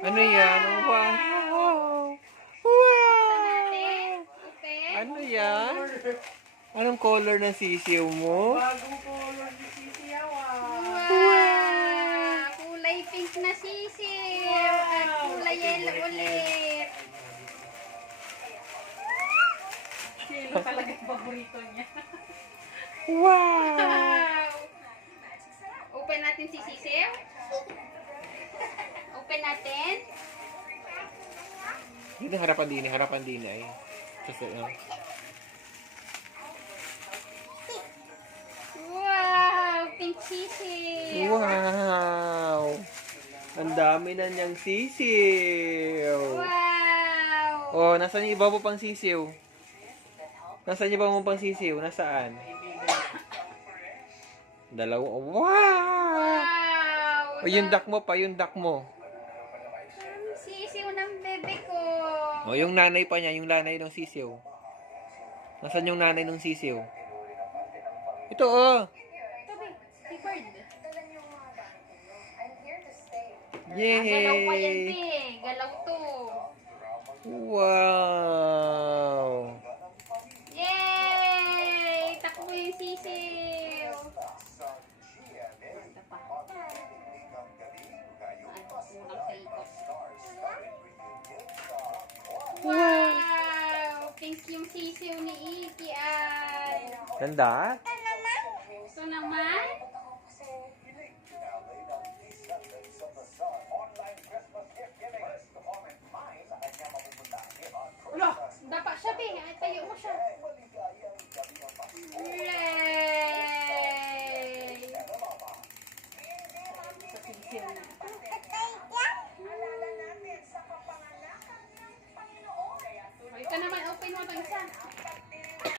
Ano yan? Wow! Buksan Wow! natin. Open. Ano yan? Anong color ng sisiw mo? Bagong color ni Sisiyaw Wow! Kulay pink na sisiw. At kulay yellow ulit. Sino talaga yung paborito niya? Wow! Wow! Open natin si sisiw. Open natin. Hindi, harapan din ay. Kasi, Wow! Pink sisiw. wow! Ang dami na niyang sisiw. Wow! Oh, nasaan yung iba mo pang sisiw? Nasaan yung iba mo pang sisiw? Nasaan? Dalawa. Wow! Wow! O, yung duck mo pa, yung duck mo. Sisiw ng bebe ko. O, yung nanay pa niya, yung nanay ng sisiw. Nasaan yung nanay ng sisiw? Ito, oh! Tabi, si bird. Galaw pa yan, Yay! be. Galaw to. Wow! Yay! Takbo yung sisiw. Ito pa. Kulang sa ikot. Wow! Pink yung sisiw ni Iki ay. Ganda? Ito naman. Wala! Dapat siya, be. Ay, tayo mo siya. Yay! Sa Sisiyaw na. Ito naman, open mo ito isa.